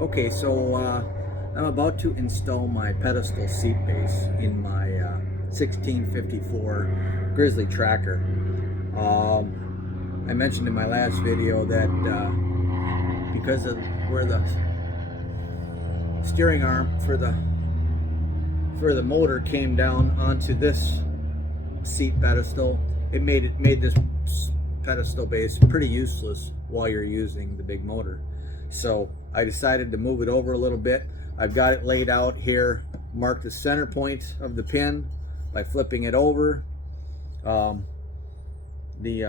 Okay, so I'm about to install my pedestal seat base in my 1654 Grizzly Tracker. I mentioned in my last video that because of where the steering arm for the motor came down onto this seat pedestal, it made this pedestal base pretty useless while you're using the big motor. So I decided to move it over a little bit. I've got it laid out here, mark the center point of the pin by flipping it over. The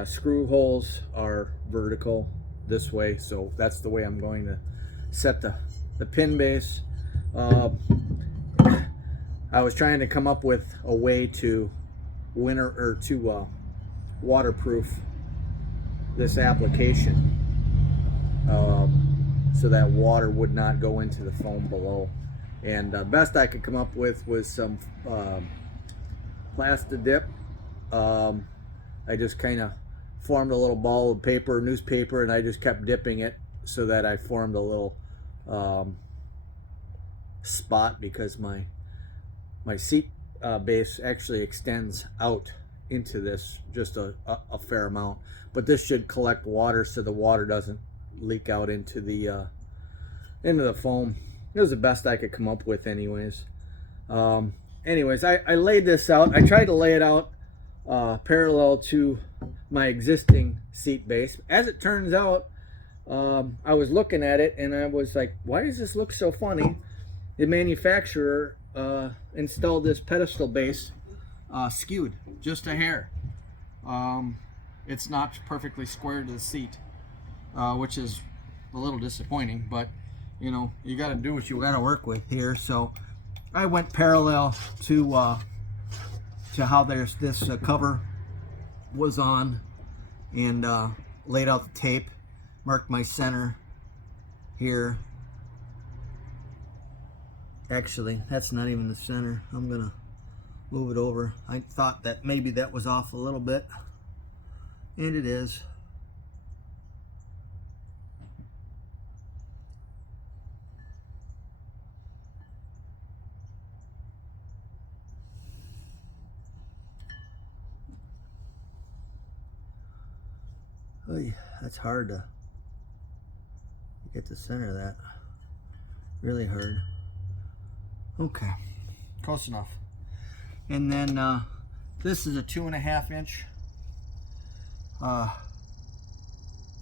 screw holes are vertical this way, so that's the way I'm going to set the pin base. I was trying to come up with a way to waterproof this application so that water would not go into the foam below, and best I could come up with was some plastic dip. I just kind of formed a little ball of newspaper, and I just kept dipping it so that I formed a little spot, because my seat base actually extends out into this just a fair amount, but this should collect water so the water doesn't leak out into the foam. It was the best I could come up with anyways. I laid this out. I tried to lay it out parallel to my existing seat base. As it turns out, I was looking at it and I was like, why does this look so funny? The manufacturer installed this pedestal base skewed just a hair. It's not perfectly square to the seat, which is a little disappointing, but you know, you got to do what you got to work with here. So I went parallel to how there's this cover was on, and laid out the tape, marked my center here. Actually, that's not even the center. I'm gonna move it over. I thought that maybe that was off a little bit, and it is. Oy, that's hard to get the center of that. Really hard. Okay, close enough. And then this is a 2.5 inch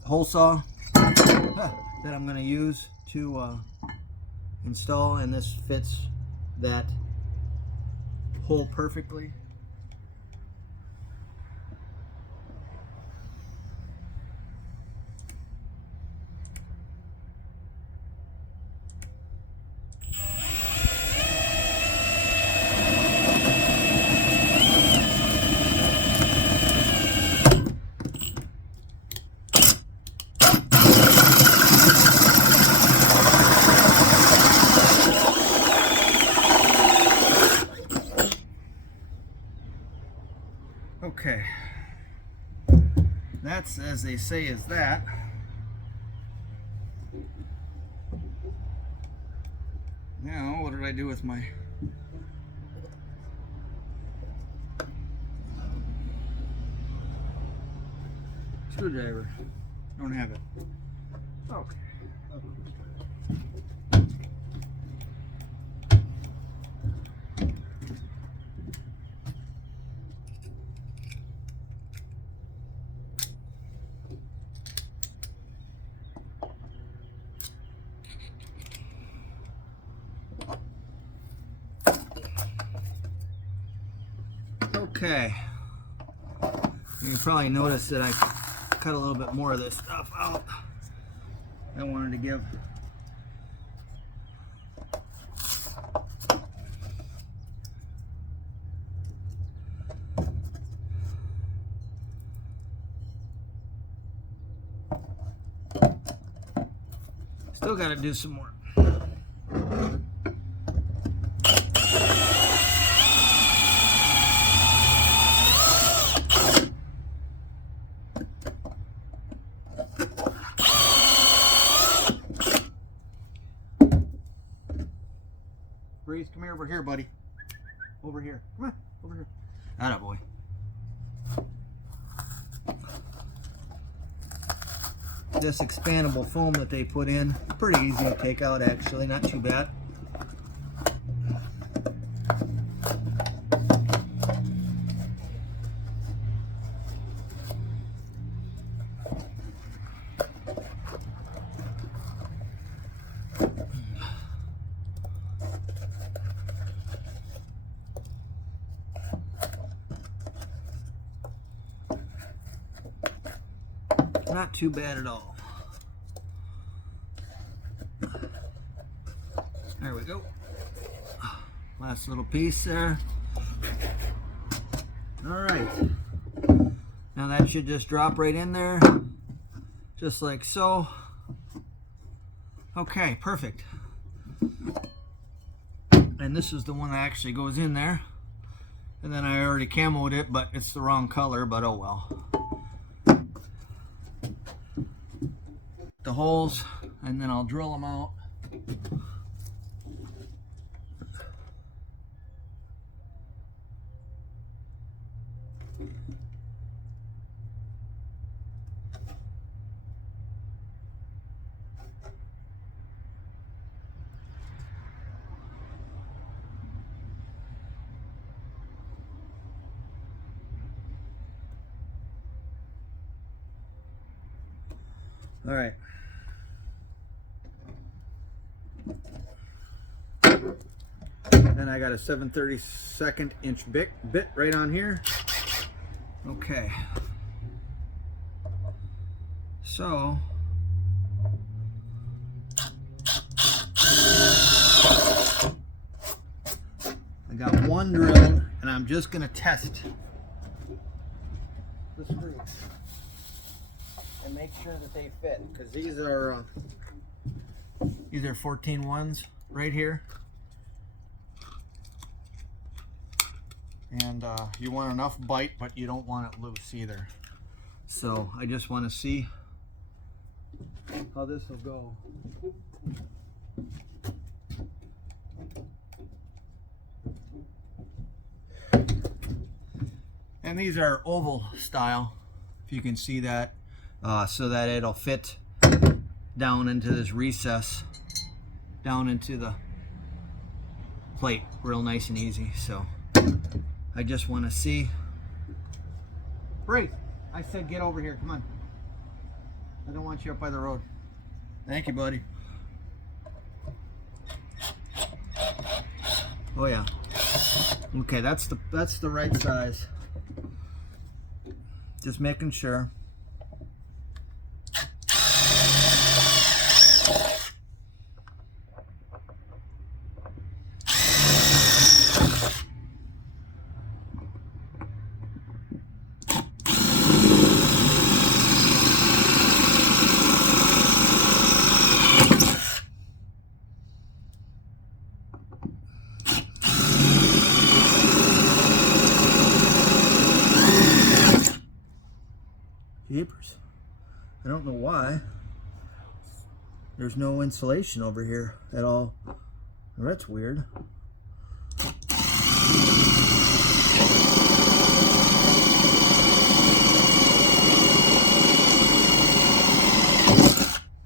hole saw that I'm going to use to install, and this fits that hole perfectly. Okay, that's, as they say, is that. Now, what did I do with my screwdriver? Don't have it. Okay. Okay, you probably noticed that I cut a little bit more of this stuff out. I wanted to give still got to do some more. Breeze, come here over here, buddy. Over here. Come on, over here. Atta boy. This expandable foam that they put in, pretty easy to take out actually, not too bad. Not too bad at all. There we go. Last little piece there. All right. Now that should just drop right in there, just like so. Okay, perfect. And this is the one that actually goes in there. And then I already camoed it, but it's the wrong color, but oh well. The holes, and then I'll drill them out. All right. Then I got a 7/32 inch bit right on here. Okay. So I got one drilled, and I'm just going to test the screws and make sure that they fit, because these are 14-1s right here. And you want enough bite, but you don't want it loose either. So I just want to see how this will go. And these are oval style, if you can see that, so that it'll fit down into this recess, down into the plate real nice and easy. So I just want to see. Bree, I said get over here, come on. I don't want you up by the road. Thank you, buddy. Oh yeah. Okay, that's the right size. Just making sure. Jeepers. I don't know why there's no insulation over here at all. That's weird.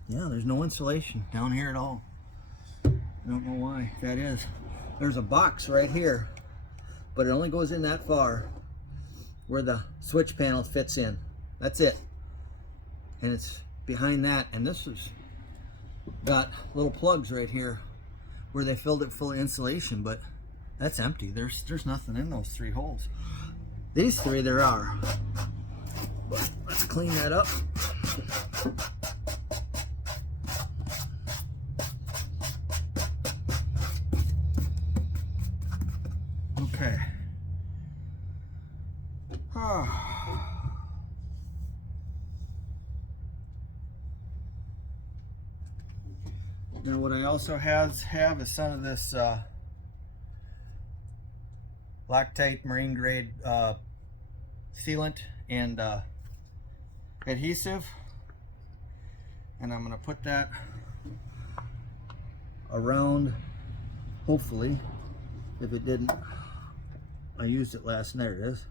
Yeah, there's no insulation down here at all. I don't know why that is. There's a box right here, but it only goes in that far where the switch panel fits in. That's it. And it's behind that, and this has got little plugs right here where they filled it full of insulation, but that's empty. There's nothing in those 3 holes. These 3 there are. But let's clean that up. Okay. Now what I also have is some of this Loctite marine grade sealant and adhesive, and I'm going to put that around, hopefully, If it didn't, I used it last night. There it is.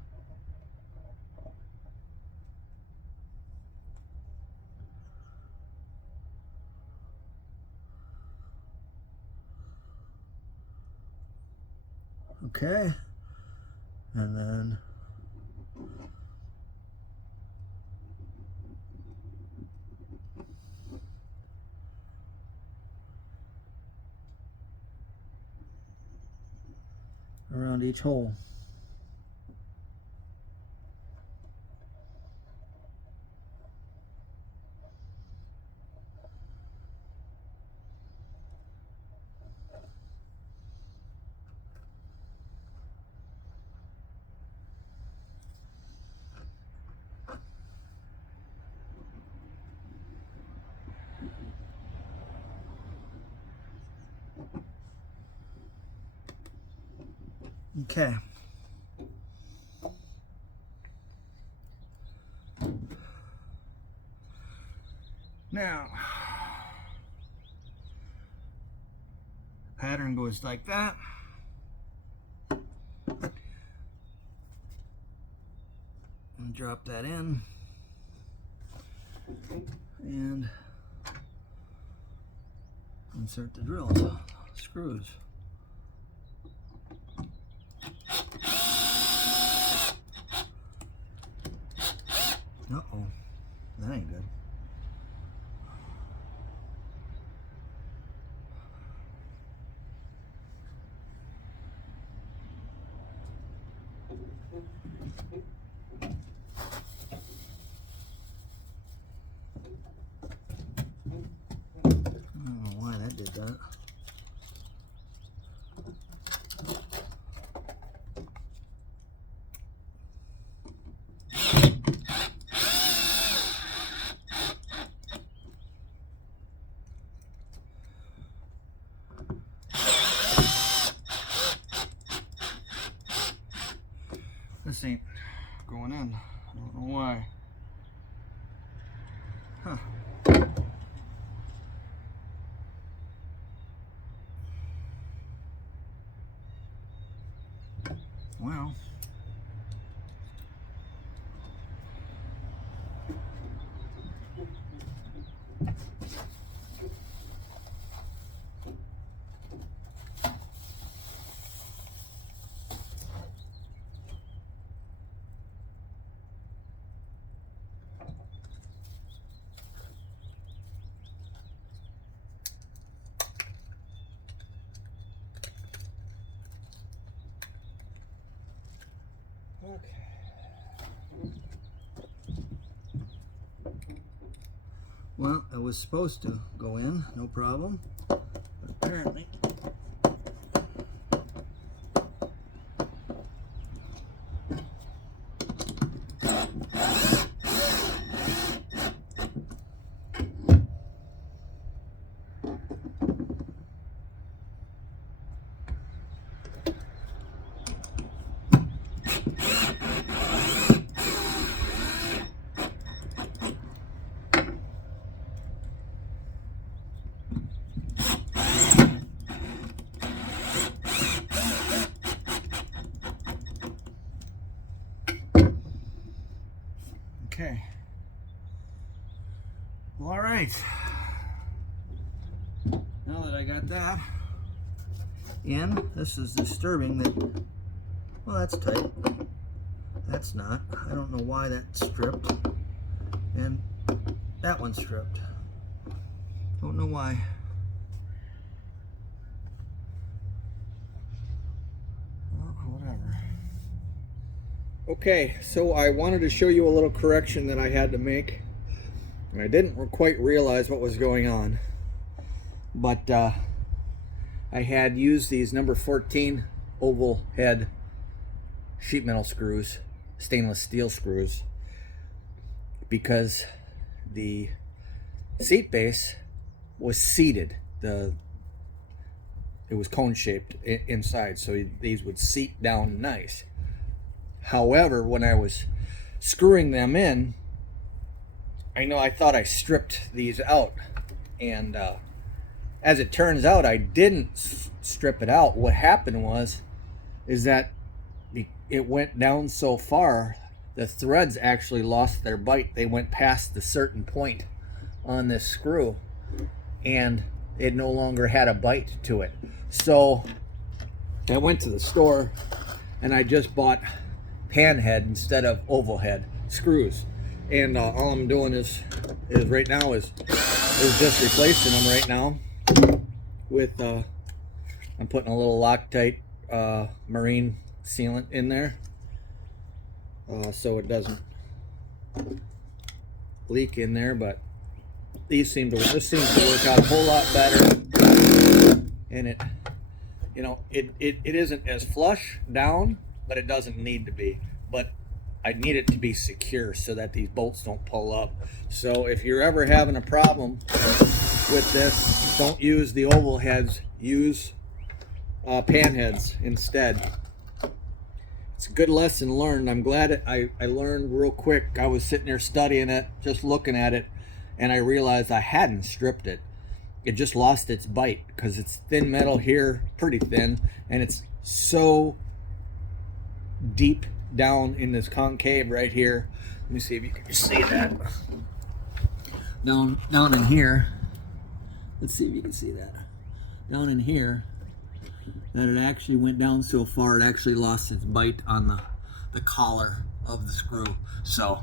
Okay, and then around each hole. Okay. Now, pattern goes like that. And drop that in. And insert the drills, screws. Uh-oh, that ain't good. I don't know why that did that. This ain't going in. I don't know why. Huh. Well. Well, it was supposed to go in, no problem. But apparently, okay. Well, all right. Now that I got that in, this is disturbing that, well, that's tight. That's not. I don't know why that's stripped. And that one's stripped. Don't know why. Well, whatever. Okay, so I wanted to show you a little correction that I had to make. And I didn't quite realize what was going on. But I had used these number 14 oval head sheet metal screws, stainless steel screws, because the seat base was seated. It was cone shaped inside, so these would seat down nice. However, when I was screwing them in, I thought I stripped these out, and as it turns out, I didn't strip it out. What happened was is that it went down so far, the threads actually lost their bite. They went past the certain point on this screw, and it no longer had a bite to it. So I went to the store and I just bought pan head instead of oval head screws, and all I'm doing is right now is just replacing them right now with I'm putting a little Loctite marine sealant in there so it doesn't leak in there. But this seems to work out a whole lot better, and it, you know, it isn't as flush down, but it doesn't need to be. But I need it to be secure so that these bolts don't pull up. So if you're ever having a problem with this, don't use the oval heads, use pan heads instead. It's a good lesson learned. I'm glad I learned real quick. I was sitting there studying it, just looking at it, and I realized I hadn't stripped it. It just lost its bite because it's thin metal here, pretty thin, and it's so deep down in this concave right here. Let me see if you can see that. Down in here. Let's see if you can see that. Down in here, that it actually went down so far it actually lost its bite on the collar of the screw. So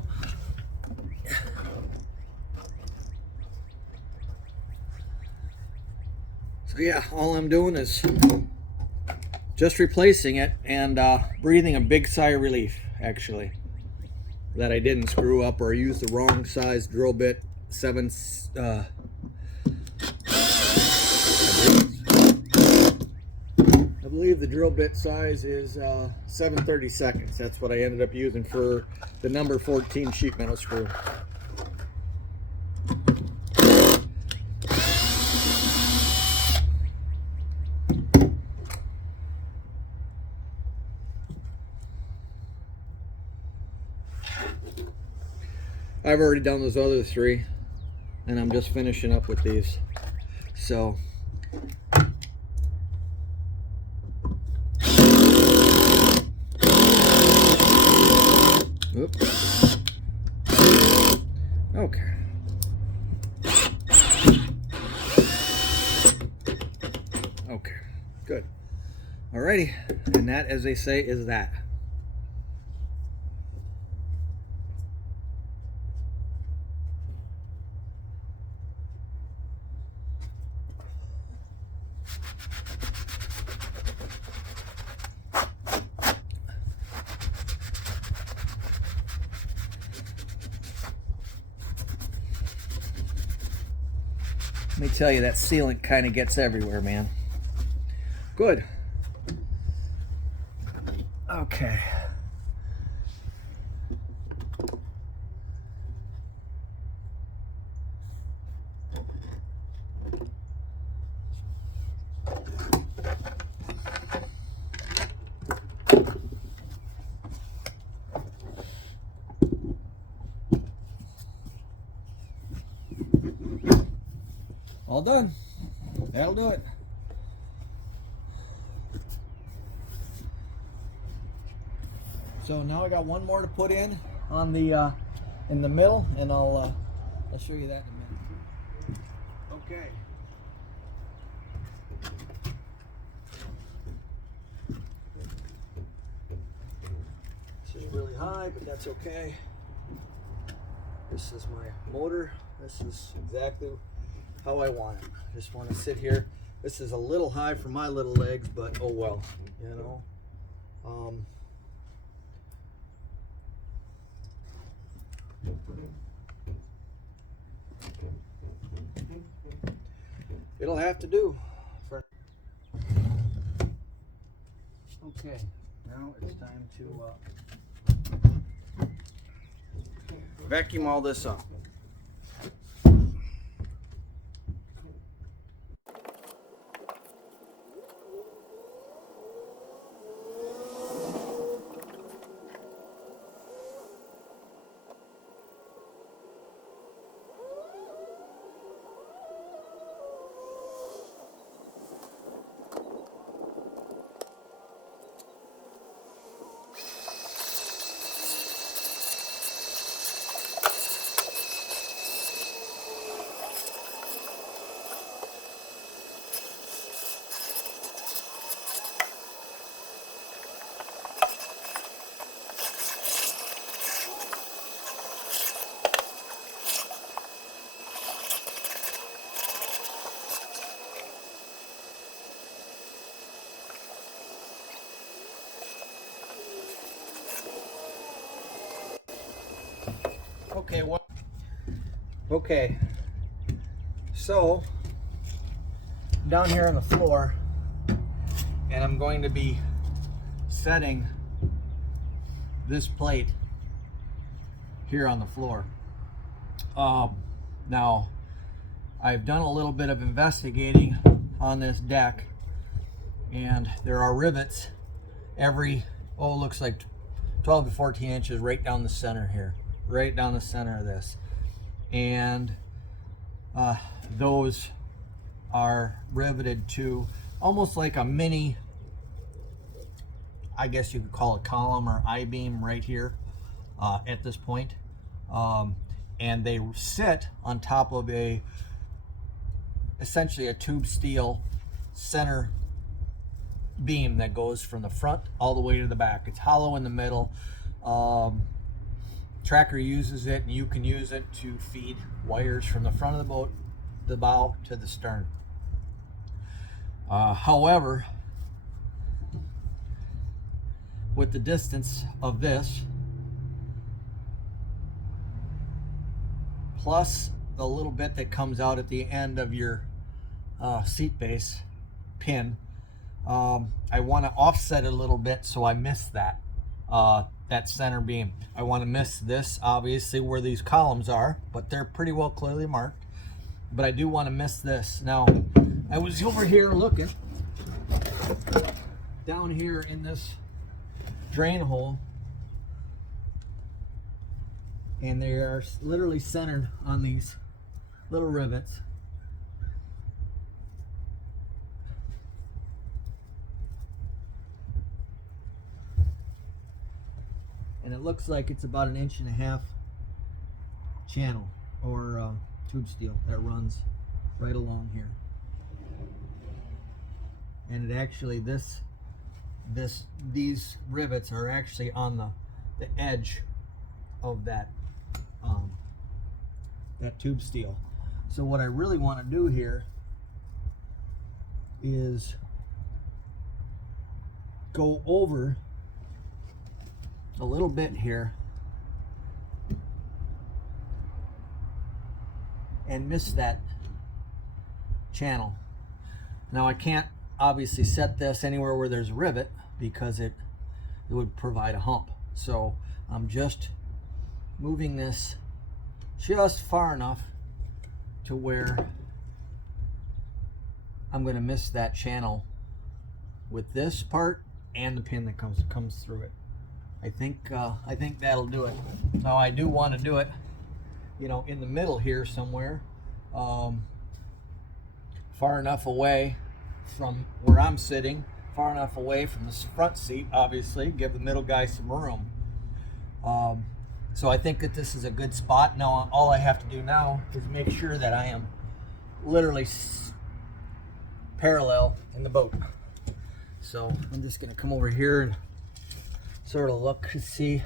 yeah, all I'm doing is just replacing it and breathing a big sigh of relief, actually, that I didn't screw up or use the wrong size drill bit. I believe the drill bit size is 7/32. That's what I ended up using for the number 14 sheet metal screw. I've already done those other three, and I'm just finishing up with these. So oops. Okay. Okay, good. Alrighty, and that, as they say, is that. Let me tell you, that sealant kind of gets everywhere, man. Good. Okay. All done. That'll do it. So now I got one more to put in on the in the middle, and I'll show you that in a minute. Okay. This is really high, but that's okay. This is my motor. This is exactly how I want it. I just want to sit here. This is a little high for my little legs, but oh well, you know. It'll have to do. Okay, now it's time to vacuum all this up. Okay, so down here on the floor, and I'm going to be setting this plate here on the floor. Now, I've done a little bit of investigating on this deck, and there are rivets every, looks like 12 to 14 inches right down the center here, right down the center of this. And those are riveted to almost like a mini, I guess you could call it column or I-beam right here at this point. And they sit on top of essentially a tube steel center beam that goes from the front all the way to the back. It's hollow in the middle. Tracker uses it, and you can use it to feed wires from the front of the boat, the bow, to the stern. However, with the distance of this, plus the little bit that comes out at the end of your seat base pin, I want to offset it a little bit so I miss that center beam. I want to miss this, obviously, where these columns are, but they're pretty well clearly marked. But I do want to miss this. Now, I was over here looking down here in this drain hole, and they are literally centered on these little rivets. And it looks like it's about 1.5 inch channel or tube steel that runs right along here. And it actually, these rivets are actually on the edge of that tube steel. So what I really want to do here is go over a little bit here and miss that channel. Now, I can't obviously set this anywhere where there's a rivet because it would provide a hump. So I'm just moving this just far enough to where I'm going to miss that channel with this part and the pin that comes through it. I think that'll do it. Now, I do want to do it, in the middle here somewhere, far enough away from where I'm sitting, far enough away from the front seat, obviously, give the middle guy some room. So I think that this is a good spot. Now, all I have to do now is make sure that I am literally parallel in the boat. So I'm just going to come over here and sort of look to see.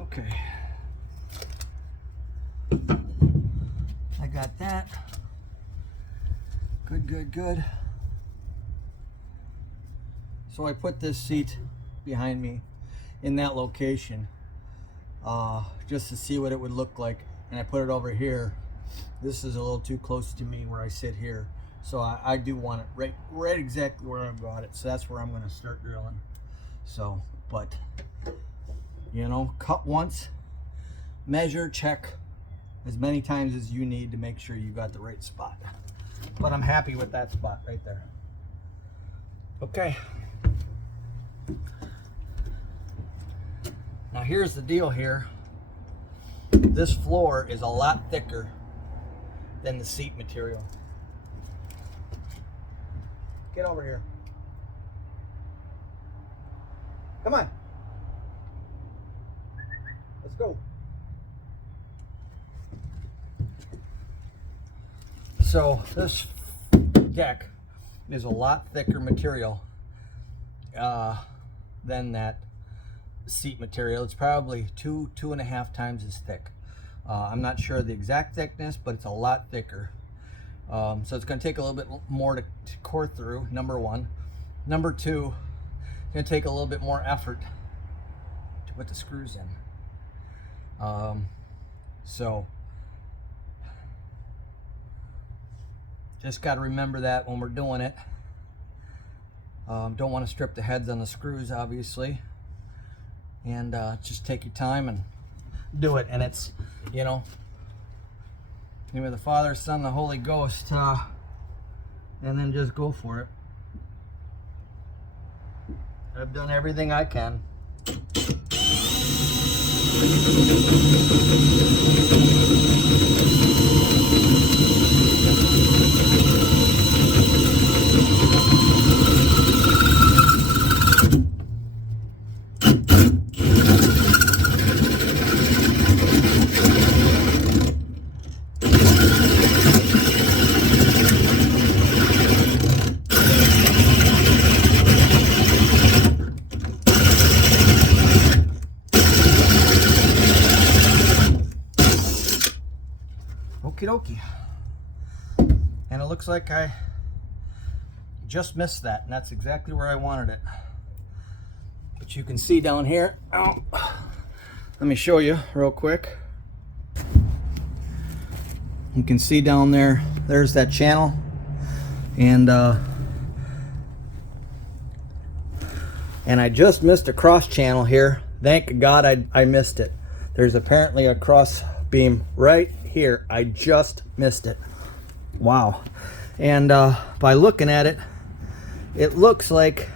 Okay, I got that. Good. So I put this seat behind me in that location just to see what it would look like, and I put it over here. This is a little too close to me where I sit here, so I do want it right exactly where I've got it. So that's where I'm going to start drilling. So, but you know, cut once, measure, check as many times as you need to make sure you got the right spot. But I'm happy with that spot right there. Okay. Now here's the deal here. This floor is a lot thicker than the seat material. Get over here. Come on. Let's go. So this deck is a lot thicker material than that seat material. It's probably 2.5 times as thick. I'm not sure the exact thickness, but it's a lot thicker. So it's going to take a little bit more to core through, number one. Number two, it's going to take a little bit more effort to put the screws in. So just got to remember that when we're doing it. Don't want to strip the heads on the screws, obviously. And just take your time and do it. And it's, you know, in the name of the Father, Son, the Holy Ghost, and then just go for it. I've done everything I can. Okie dokie. And it looks like I just missed that, and that's exactly where I wanted it. But you can see down here, let me show you real quick. You can see down there, there's that channel, and I just missed a cross channel here. Thank God I missed it. There's apparently a cross beam right here. I just missed it. Wow. And by looking at it, it looks like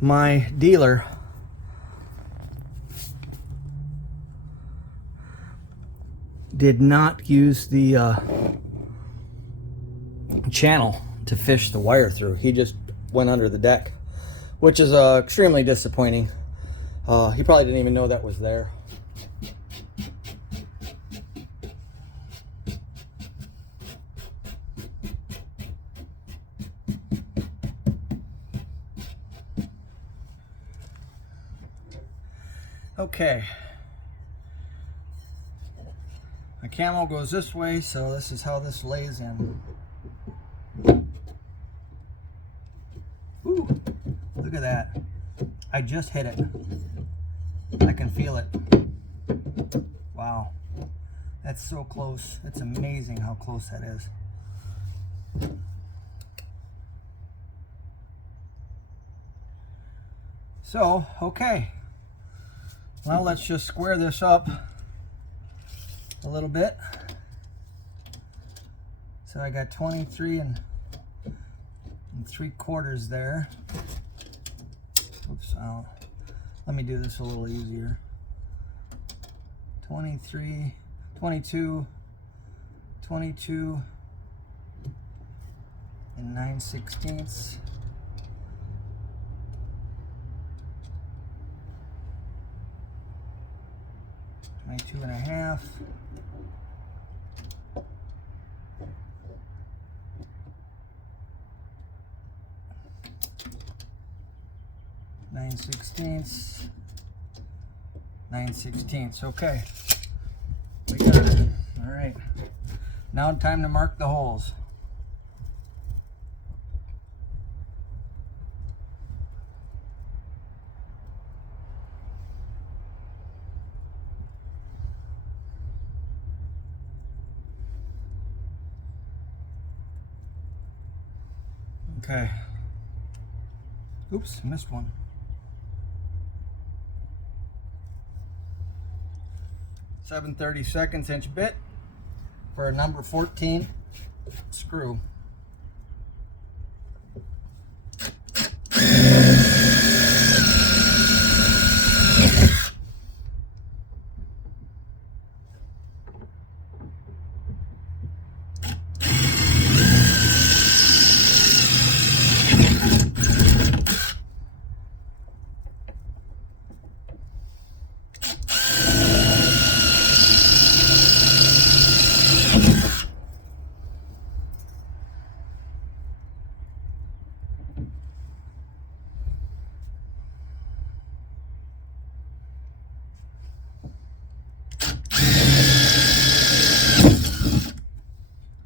my dealer did not use the channel to fish the wire through. He just went under the deck, which is extremely disappointing. He probably didn't even know that was there. Okay, the camo goes this way, so this is how this lays in. Ooh, look at that. I just hit it. I can feel it. Wow, that's so close. It's amazing how close that is. So, okay. Well, let's just square this up a little bit. So I got 23 and 3/4 there. Oops, let me do this a little easier. 23, 22, 22 and 9/16. 22.5. 9/16. 9/16. Okay, we got it. All right, now time to mark the holes. Okay. Oops, missed one. 7/32 bit for a number 14 screw.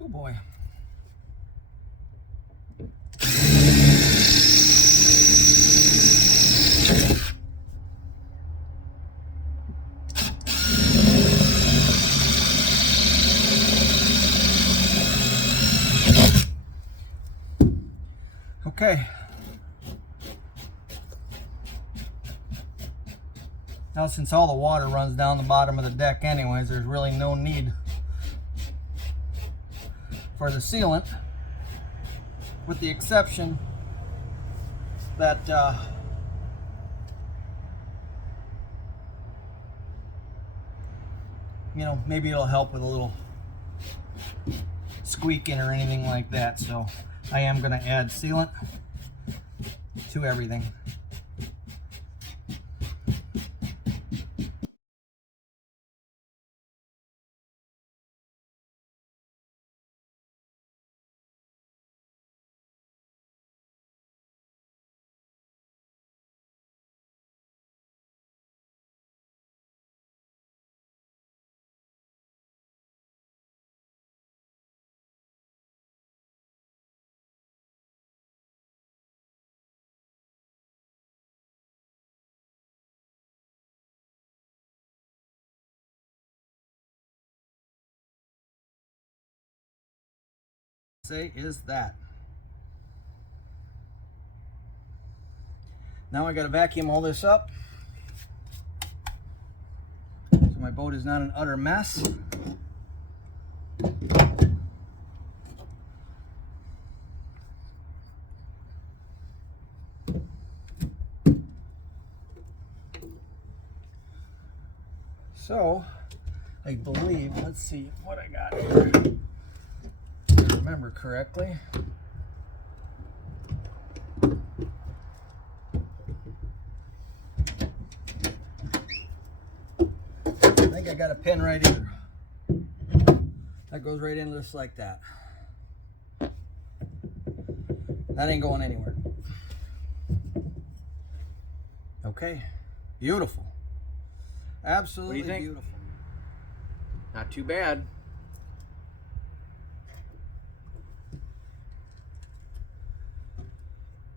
Oh boy. Okay. Now, since all the water runs down the bottom of the deck anyways, there's really no need for the sealant, with the exception that you know, maybe it'll help with a little squeaking or anything like that. So I am going to add sealant to everything. Say is that. Now I got to vacuum all this up so my boat is not an utter mess. So I believe, let's see what I got here. If I remember correctly. I think I got a pin right here. That goes right in just like that. That ain't going anywhere. Okay, beautiful. Absolutely beautiful. Not too bad.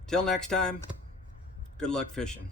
Till next time, good luck fishing.